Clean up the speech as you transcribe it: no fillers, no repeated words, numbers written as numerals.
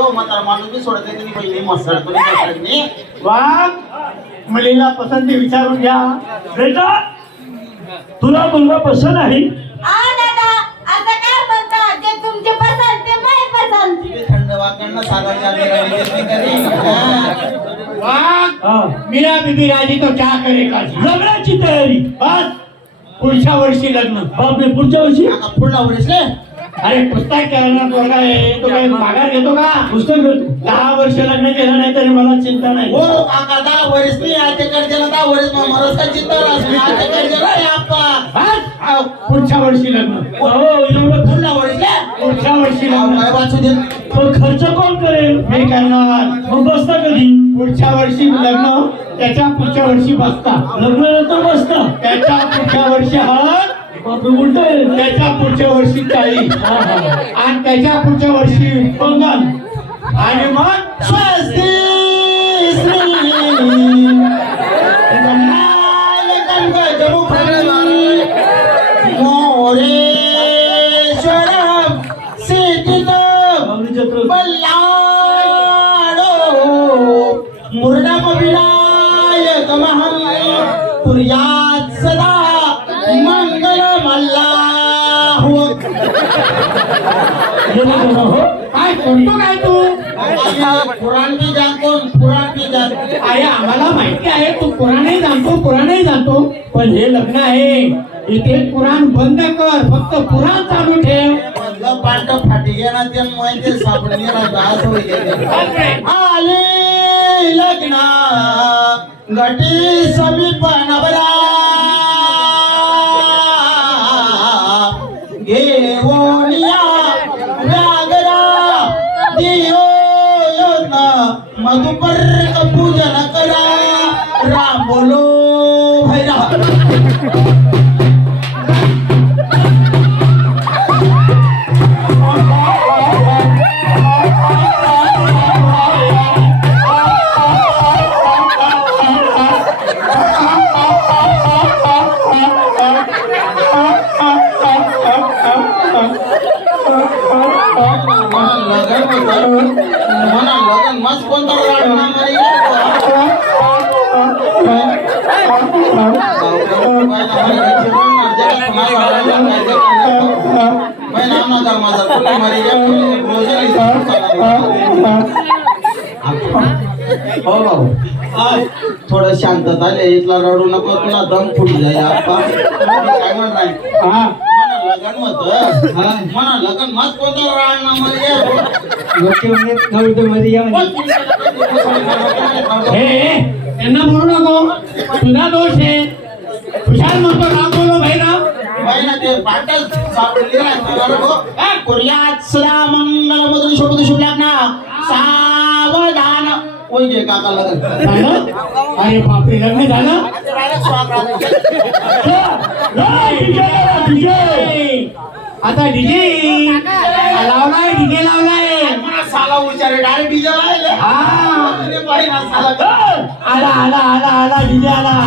हो म्हातारा माणूस बी सोडत नाही पहिले मसळ तुम्ही वाघ मुलीला पसंती विचारून घ्या. बेटा तुला मुलगा पसंत आहे? दादा आता काय म्हणता जे तुमचे पसंत ते काय पसंत थंड वाकडनं सागर वाघ हा. मीरा बीबी राजी तो क्या करेगा. लग्नाची तयारी. बस पुढच्या वर्षी लग्न. बापरे पुढच्या वर्षी? पुढला वरीस अरे पुस्तक करणार पोरगा आहे तो काही माघार घेतो का. पुस्तक भेटतो. 10 वर्ष लग्न केलं नाही तरी मला चिंता नाही. हो काका 10 वरीस मी आतेकडे 10 वरीस मरस का चिंता असते आतेकडे आप्पा बस, पुढच्या वर्षी लग्न. हो एवढं पुढला वरीस पुढच्या वर्षी लग्न. काय वाचू दे पण खर्च कोण करेल? मी करणार. मग बसता कधी? पुढच्या वर्षी लग्न त्याच्या पुढच्या वर्षी बसता. लग्नानंतर बसता. त्याच्या पुढच्या वर्षी हळद. बापरे उलट आहे. त्याच्या पुढच्या वर्षी ताई हा, हा. आणि त्याच्या पुढच्या वर्षी पंगाल. आणि मग स्वस्ती मोरेश्वरम सिद्धिदम बावली जत्रा. बल्लाडो मुर्डामविनायकमहं कुर्यात् सदा मंगलमल्लाहु. हो काय म्हणतो काय तू. पुराण भी जानतो पुराण भी जानतो. अरे आम्हाला माहिती आहे तू पुराणही जाणतो पण हे लग्न आहे इथे पुराण बंद कर फक्त पुराण चालू ठेव. मधलं पाट फाटी गेला ते माहिती सापडून गेला गास होई गेले. आले लग्न घटी समीप नवरा घेऊनिया व्यागरा दियो मधुपर्क पूजन करा राम बोलो भैरा. मला लगन मस्त कोणता वाढला मरी हो भाऊ थोडं शांतता आले इथला रडू नको तुला दम फुटी जाईल आप्पा. काय म्हणताय लगन मत म्हणा लगन मत कोणता राहणार हे त्यांना म्हणू नको तुझा दोष आहे. तुझ्याच म्हणतो राम बोलो भैराम. ते पाटच सापडली कुर्यात सदा मंगल मधुर शोभत शुभ लग्न सावधान. ओय गे काका लगन झालं. अरे बापरे लग्न झालं. आता डीजे लावलाय मला साला उचारे डायरेक्ट डीजे लावले. हा अरे बाई ना साला आला डीजे आला.